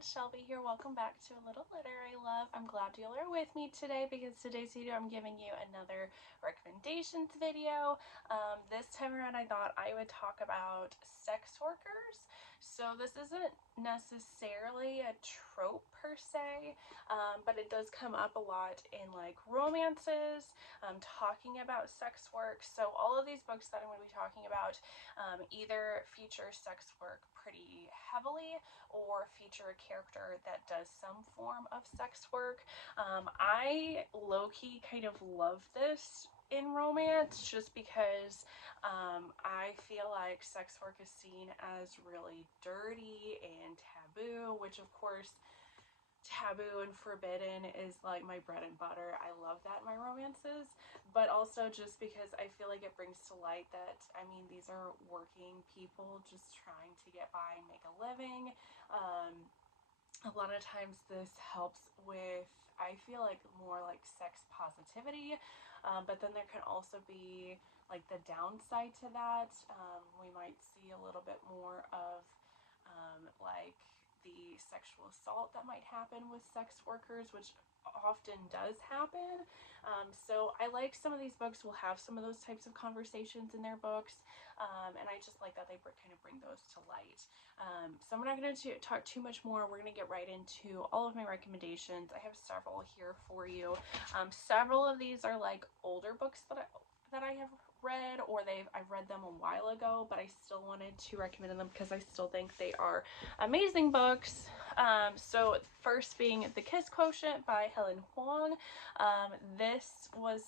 everyone, Shelby here. Welcome back to a little letter I love. I'm glad you all are with me today because today's video I'm giving you another recommendations video. This time around I thought I would talk about sex workers. So this isn't necessarily a trope per se, but it does come up a lot in like romances, talking about sex work. So all of these books that I'm going to be talking about either feature sex work pretty heavily or feature a character that does some form of sex work. I low-key kind of love this in romance just because I feel like sex work is seen as really dirty and taboo, which of course taboo and forbidden is like my bread and butter. I love that in my romances, but also just because I feel like it brings to light that, I mean, these are working people just trying to get by and make a living. A lot of times this helps with, I feel like, more like sex positivity, but then there can also be like the downside to that. We might see a little bit more of like the sexual assault that might happen with sex workers, which often does happen. So I like some of these books will have some of those types of conversations in their books, and I just like that they kind of bring those to light. So I'm not going to talk too much more. We're going to get right into all of my recommendations. I have several here for you. Several of these are like older books that I have read, or I've read them a while ago, but I still wanted to recommend them because I still think they are amazing books. So first being The Kiss Quotient by Helen Huang. This was,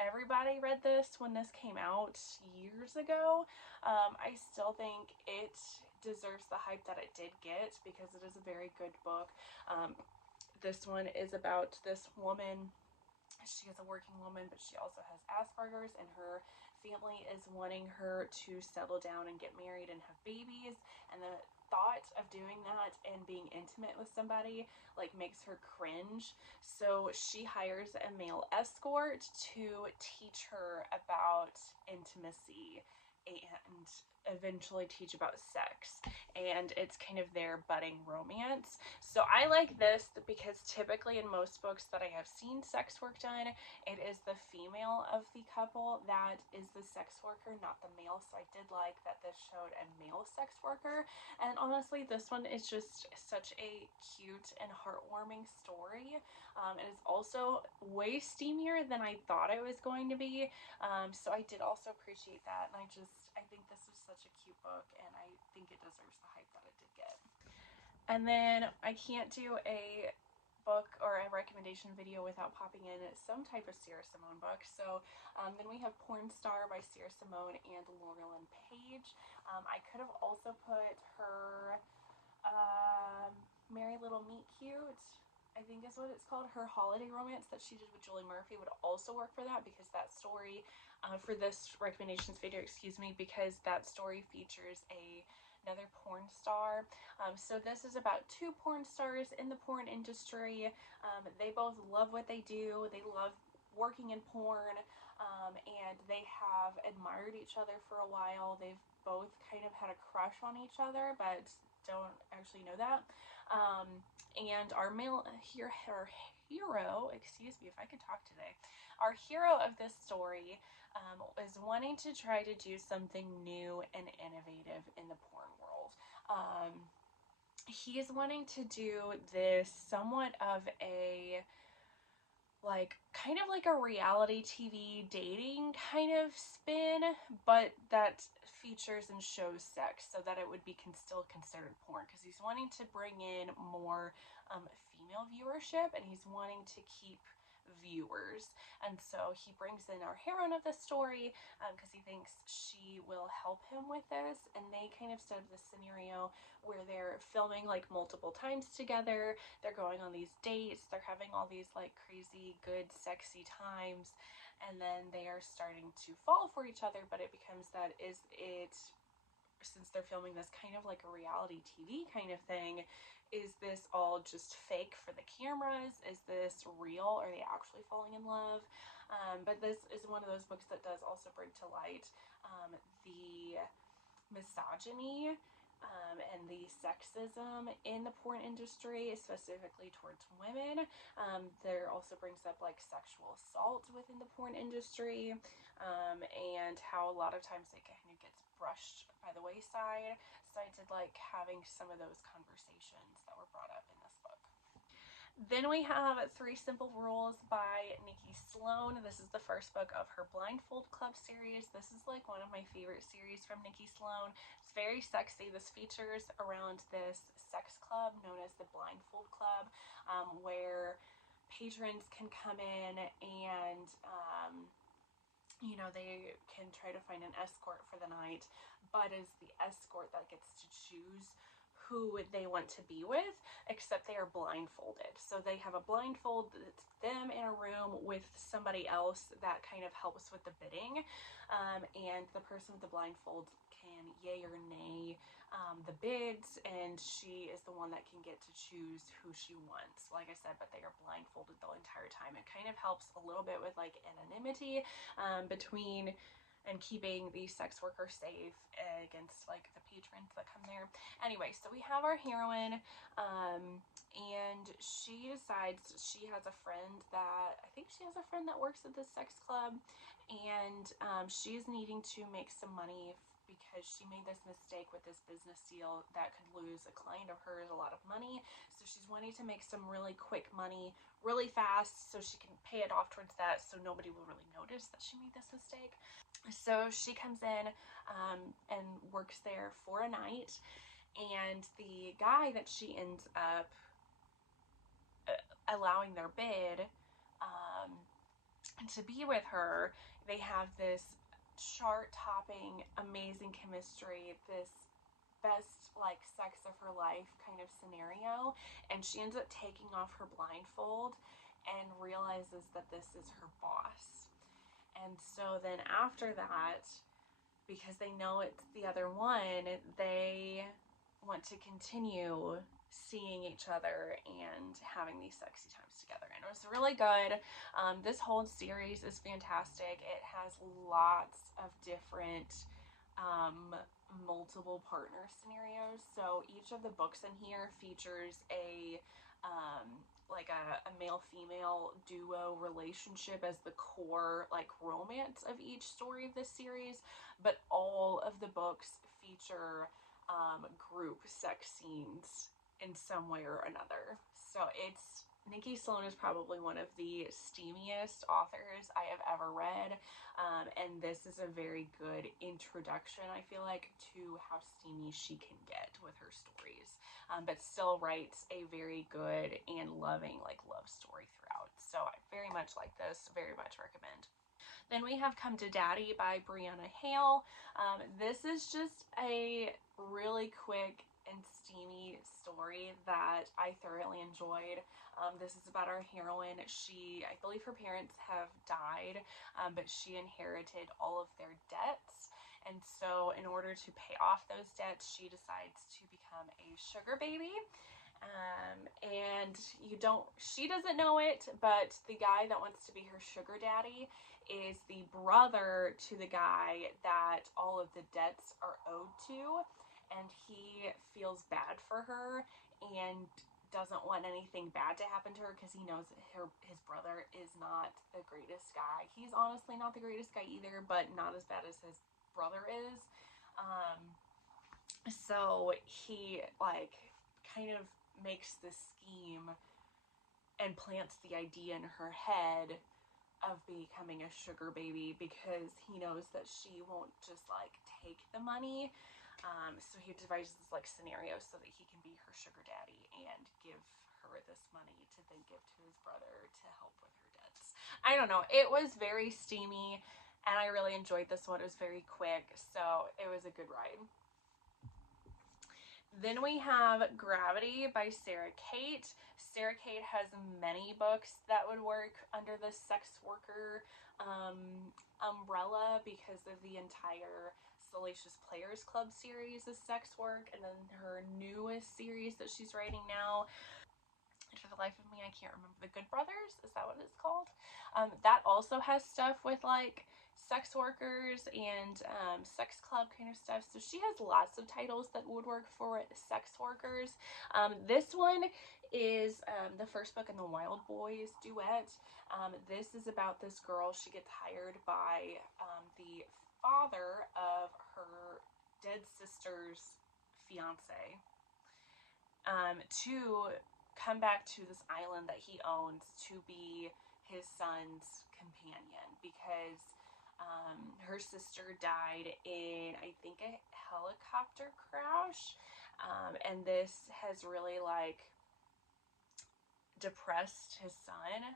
everybody read this when this came out years ago. I still think it deserves the hype that it did get because it is a very good book. This one is about this woman. She is a working woman, but she also has Asperger's, and her family is wanting her to settle down and get married and have babies, and the thought of doing that and being intimate with somebody like makes her cringe. So she hires a male escort to teach her about intimacy and eventually teach about sex, and it's kind of their budding romance. So I like this because typically in most books that I have seen sex work done, it is the female of the couple that is the sex worker, not the male. So I did like that this showed a male sex worker, and honestly this one is just such a cute and heartwarming story. It is also way steamier than I thought it was going to be, so I did also appreciate that, and I think this was such a cute book, and I think it deserves the hype that it did get. And then I can't do a book or a recommendation video without popping in some type of Sierra Simone book. So then we have Porn Star by Sierra Simone and Laurelyn Page. I could have also put her Merry Little Meet Cute, I think is what it's called. Her holiday romance that she did with Julie Murphy would also work for that, because that story, for this recommendations video, excuse me, because that story features another porn star. So this is about two porn stars in the porn industry. They both love what they do. They love working in porn, and they have admired each other for a while. They've both kind of had a crush on each other, but don't actually know that. And our hero, excuse me if I could talk today, our hero of this story is wanting to try to do something new and innovative in the porn world. He is wanting to do this somewhat of a kind of like a reality TV dating kind of spin, but that features and shows sex, so that it would be still considered porn, because he's wanting to bring in more female viewership, and he's wanting to keep viewers. And so he brings in our heroine of the story because he thinks she will help him with this, and they kind of set up this scenario where they're filming like multiple times together. They're going on these dates, they're having all these like crazy good sexy times, and then they are starting to fall for each other. But it becomes that, is it, since they're filming this kind of like a reality TV kind of thing, is this all just fake for the cameras? Is this real? Are they actually falling in love? But this is one of those books that does also bring to light the misogyny and the sexism in the porn industry, specifically towards women. There also brings up like sexual assault within the porn industry, and how a lot of times it kind of gets brushed by the wayside. So I did like having some of those conversations that were brought up in this book. Then we have Three Simple Rules by Nikki Sloan. This is the first book of her Blindfold Club series. This is like one of my favorite series from Nikki Sloan. It's very sexy. This features around this sex club known as the Blindfold Club, where patrons can come in and you know, they can try to find an escort for the night, but it's the escort that gets to choose who they want to be with, except they are blindfolded. So they have a blindfold, it's them in a room with somebody else that kind of helps with the bidding, and the person with the blindfold can yay or nay the bids, and she is the one that can get to choose who she wants, like I said, but they are blindfolded the entire time. It kind of helps a little bit with like anonymity between and keeping the sex worker safe against like the patrons that come there. Anyway, so we have our heroine, and she decides she has a friend that, I think she has a friend that works at this sex club, and she's needing to make some money because she made this mistake with this business deal that could lose a client of hers a lot of money. So she's wanting to make some really quick money really fast so she can pay it off towards that, so nobody will really notice that she made this mistake. So she comes in and works there for a night, and the guy that she ends up allowing their bid to be with her, they have this chart-topping, amazing chemistry, this best like sex of her life kind of scenario, and she ends up taking off her blindfold and realizes that this is her boss. And so then after that, because they know it's the other one, they want to continue seeing each other and having these sexy times together. And it was really good. This whole series is fantastic. It has lots of different multiple partner scenarios. So each of the books in here features a like a male-female duo relationship as the core like romance of each story of this series, but all of the books feature group sex scenes in some way or another. So it's, Nikki Sloan is probably one of the steamiest authors I have ever read, and this is a very good introduction, I feel like, to how steamy she can get with her stories, but still writes a very good and loving like love story throughout. So I very much like this, very much recommend. Then we have Come to Daddy by Brianna Hale. This is just a really quick and steamy story that I thoroughly enjoyed. This is about our heroine. I believe her parents have died, but she inherited all of their debts. And so in order to pay off those debts, she decides to become a sugar baby. And she doesn't know it, but the guy that wants to be her sugar daddy is the brother to the guy that all of the debts are owed to, and he feels bad for her and doesn't want anything bad to happen to her because he knows that his brother is not the greatest guy. He's honestly not the greatest guy either, but not as bad as his brother is. So he like kind of makes this scheme and plants the idea in her head of becoming a sugar baby because he knows that she won't just like take the money. So he devises this like scenario so that he can be her sugar daddy and give her this money to then give to his brother to help with her debts. I don't know. It was very steamy and I really enjoyed this one. It was very quick, so it was a good ride. Then we have Gravity by Sarah Kate. Sarah Kate has many books that would work under the sex worker umbrella because of the entire Salacious Players Club series is sex work, and then her newest series that she's writing now, for the life of me I can't remember, The Good Brothers, is that what it's called? That also has stuff with like sex workers and sex club kind of stuff. So she has lots of titles that would work for sex workers. This one is the first book in the Wild Boys duet. This is about this girl. She gets hired by the father of her dead sister's fiance to come back to this island that he owns to be his son's companion, because her sister died in, I think, a helicopter crash, and this has really like depressed his son,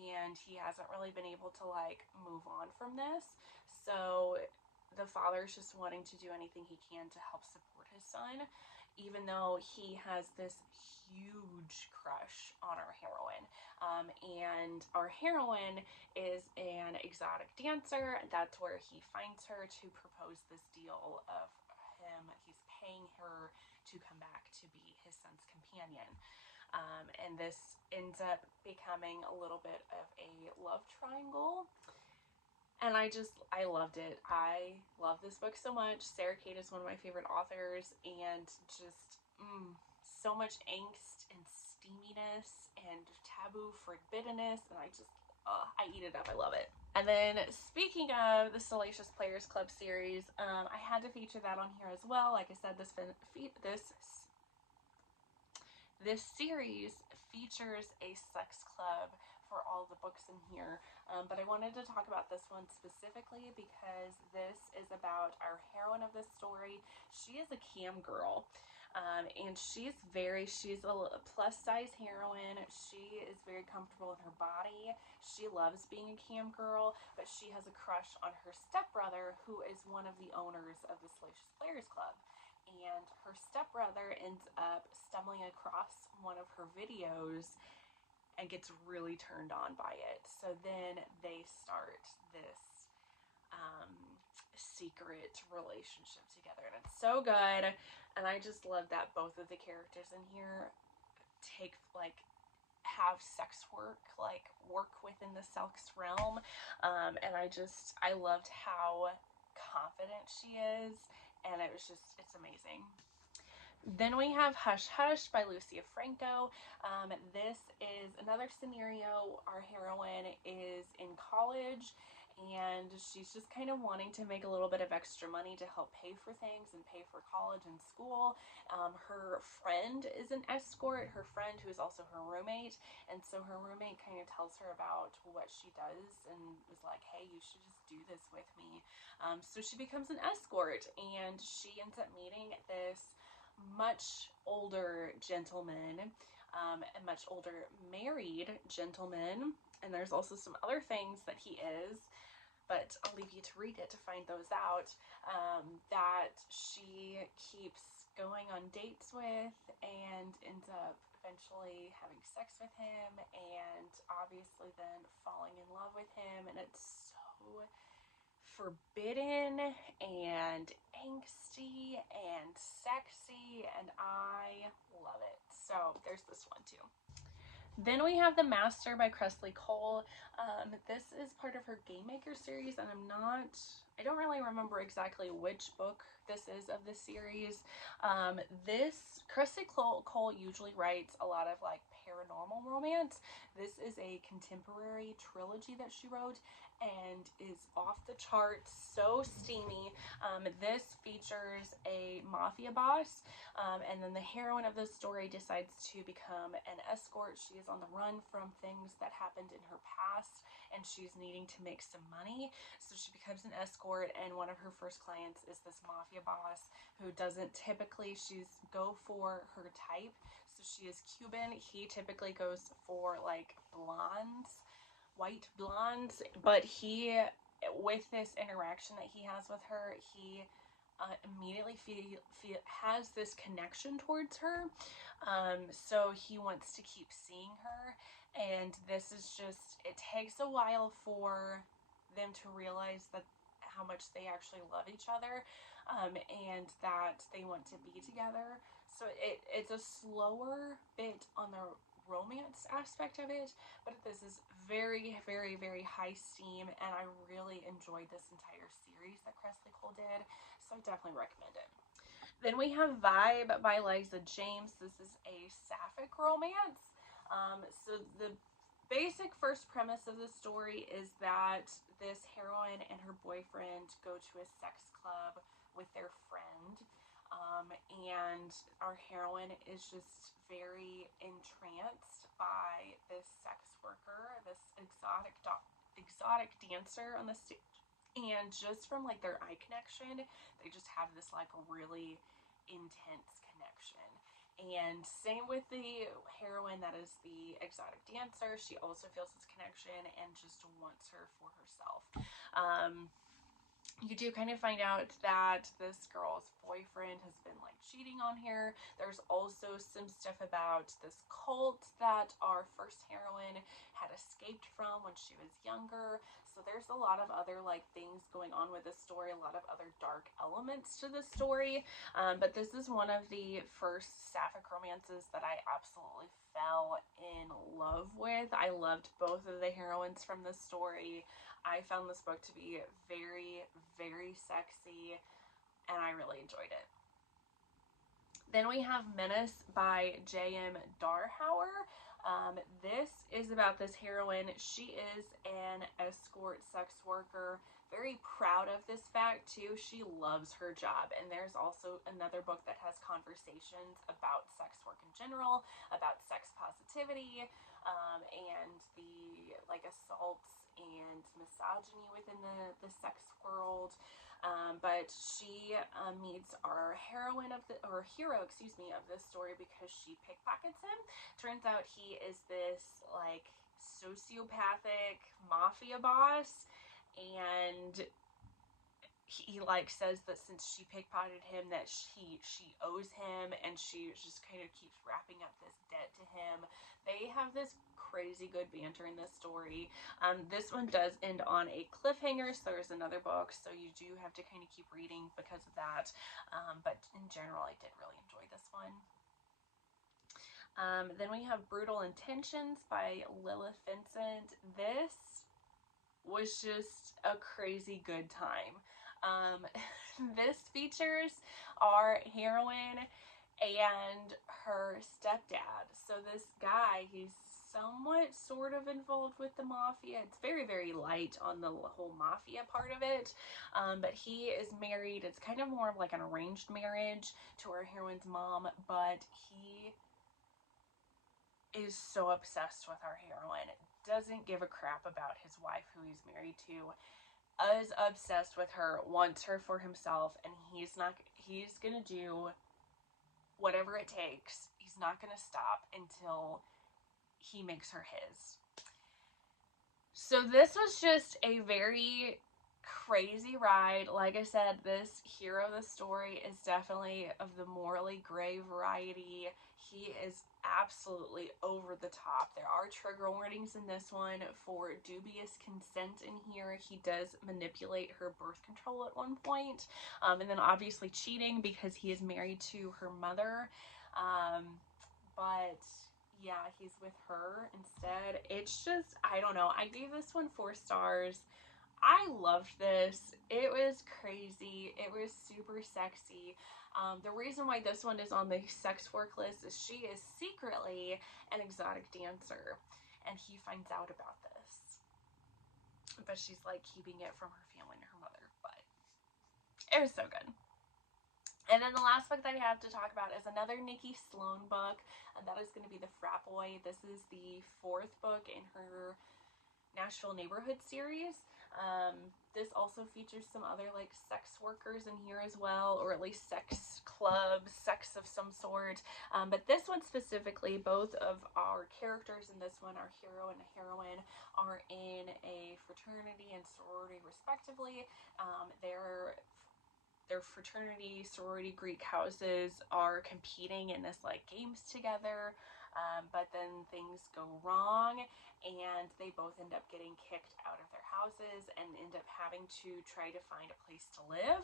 and he hasn't really been able to like move on from this. So the father's just wanting to do anything he can to help support his son, even though he has this huge crush on our heroine. And our heroine is an exotic dancer. That's where he finds her to propose this deal of him. He's paying her to come back to be his son's companion. And this ends up becoming a little bit of a love triangle. And I loved it. I love this book so much. Sarah Kate is one of my favorite authors, and just so much angst and steaminess and taboo forbiddenness, and I eat it up. I love it. And then speaking of the Salacious Players Club series, I had to feature that on here as well. Like I said, this series features a sex club for all the books in here, but I wanted to talk about this one specifically because this is about our heroine of this story. She is a cam girl, and she's a plus size heroine. She is very comfortable in her body. She loves being a cam girl, but she has a crush on her stepbrother, who is one of the owners of the Salacious Players Club. And her stepbrother ends up stumbling across one of her videos and gets really turned on by it. So then they start this secret relationship together, and it's so good. And I just love that both of the characters in here have sex work, like work within the sex realm. And I loved how confident she is, and it's amazing. Then we have Hush Hush by Lucia Franco. This is another scenario. Our heroine is in college, and she's just kind of wanting to make a little bit of extra money to help pay for things and pay for college and school. Her friend is an escort, her friend who is also her roommate, and so her roommate kind of tells her about what she does and is like, hey, you should just do this with me. So she becomes an escort, and she ends up meeting this much older gentleman, a much older married gentleman, and there's also some other things that he is, but I'll leave you to read it to find those out, that she keeps going on dates with and ends up eventually having sex with him, and obviously then falling in love with him, and it's so forbidden and angsty and sexy, and I love it. So there's this one too. Then we have The Master by Kresley Cole. This is part of her Game Maker series, and I don't really remember exactly which book this is of the series. Kresley Cole usually writes a lot of like paranormal romance. This is a contemporary trilogy that she wrote, and is off the charts, so steamy. This features a mafia boss, and then the heroine of the story decides to become an escort. She is on the run from things that happened in her past, and she's needing to make some money, so she becomes an escort, and one of her first clients is this mafia boss who doesn't typically go for her type. So she is Cuban. He typically goes for like white blondes, but with this interaction that he has with her, he immediately has this connection towards her, so he wants to keep seeing her, and this is it takes a while for them to realize that how much they actually love each other, and that they want to be together. So it's a slower bit on the romance aspect of it, but this is very, very, very high steam, and I really enjoyed this entire series that Kresley Cole did, so I definitely recommend it. Then we have Vibe by Liza James. This is a sapphic romance. So the basic first premise of the story is that this heroine and her boyfriend go to a sex club with their friend. And our heroine is just very entranced by this sex worker, this exotic dancer on the stage. And just from like their eye connection, they just have this like really intense connection. And same with the heroine that is the exotic dancer. She also feels this connection and just wants her for herself. You do kind of find out that this girl's boyfriend has been like cheating on her. There's also some stuff about this cult that our first heroine had escaped from when she was younger. So there's a lot of other like things going on with this story, a lot of other dark elements to the story. But this is one of the first sapphic romances that I absolutely fell in love with. I loved both of the heroines from this story. I found this book to be very, very sexy, and I really enjoyed it. Then we have Menace by J.M. Darhauer. This is about this heroine. She is an escort sex worker. Very proud of this fact too. She loves her job. And there's also another book that has conversations about sex work in general, about sex positivity, and the like assaults and misogyny within the sex world. But she meets our heroine of the, or hero, excuse me, of this story because she pickpockets him. Turns out he is this like sociopathic mafia boss, and he like says that since she pickpocketed him that she owes him, and she just kind of keeps wrapping up this debt to him. They have this crazy good banter in this story. This one does end on a cliffhanger, so there's another book, so you do have to kind of keep reading because of that. But in general, I did really enjoy this one. Then we have Brutal Intentions by Lilith Vincent. This was just a crazy good time. This features our heroine and her stepdad. So this guy, he's somewhat sort of involved with the mafia. It's very, very light on the whole mafia part of it. But he is married. It's kind of more of like an arranged marriage to our heroine's mom, but he is so obsessed with our heroine. Doesn't give a crap about his wife who he's married to. Is obsessed with her, wants her for himself, and he's gonna do whatever it takes. He's not gonna stop until he makes her his. So this was just a very crazy ride. Like I said, this hero of the story is definitely of the morally gray variety. He is absolutely over the top. There are trigger warnings in this one for dubious consent in here. He does manipulate her birth control at one point. And then obviously cheating because he is married to her mother. But yeah, he's with her instead. It's just, I don't know. I gave this one 4 stars. I loved this. It was crazy. It was super sexy. The reason why this one is on the sex work list is she is secretly an exotic dancer, and he finds out about this. But she's like keeping it from her family and her mother. But it was so good. And then the last book that I have to talk about is another Nikki Sloan book, and that is going to be The Frat Boy. This is the 4th book in her Nashville Neighborhood series. This also features some other like sex workers in here as well, or at least sex clubs, sex of some sort. But this one specifically, both of our characters in this one, our hero and heroine, are in a fraternity and sorority respectively. Their fraternity, sorority, Greek houses are competing in this like games together. But then things go wrong and they both end up getting kicked out of their houses and end up having to try to find a place to live.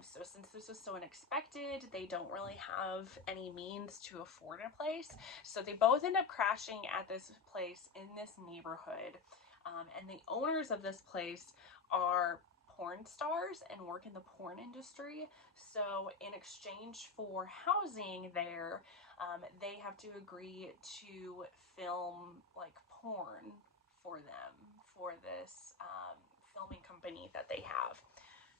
So since this was so unexpected, they don't really have any means to afford a place. So they both end up crashing at this place in this neighborhood. And the owners of this place are porn stars and work in the porn industry. So in exchange for housing there, they have to agree to film like porn for them, for this filming company that they have.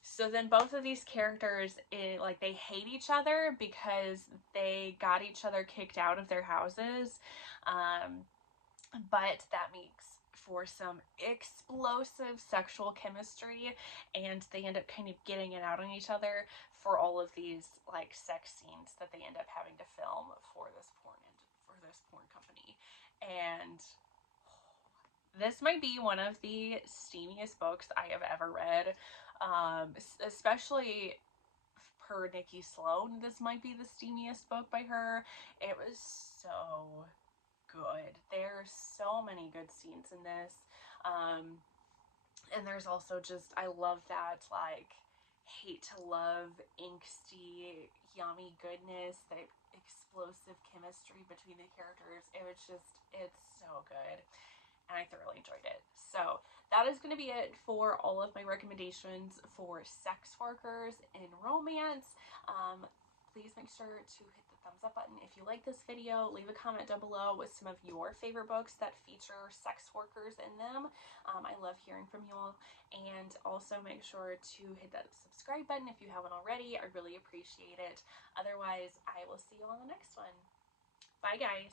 So then both of these characters, like, they hate each other because they got each other kicked out of their houses. But that makes for some explosive sexual chemistry, and they end up kind of getting it out on each other for all of these like sex scenes that they end up having to film for this porn company. And this might be one of the steamiest books I have ever read, especially per Nikki Sloan. This might be the steamiest book by her. It was so good. There's so many good scenes in this. And there's also just, I love that, like, hate to love, angsty, yummy goodness, the explosive chemistry between the characters. It was just, it's so good. And I thoroughly enjoyed it. So that is going to be it for all of my recommendations for sex workers in romance. Please make sure to hit the thumbs up button if you like this video. Leave a comment down below with some of your favorite books that feature sex workers in them. I love hearing from you all. And also make sure to hit that subscribe button if you haven't already. I really appreciate it. Otherwise, I will see you on the next one. Bye, guys.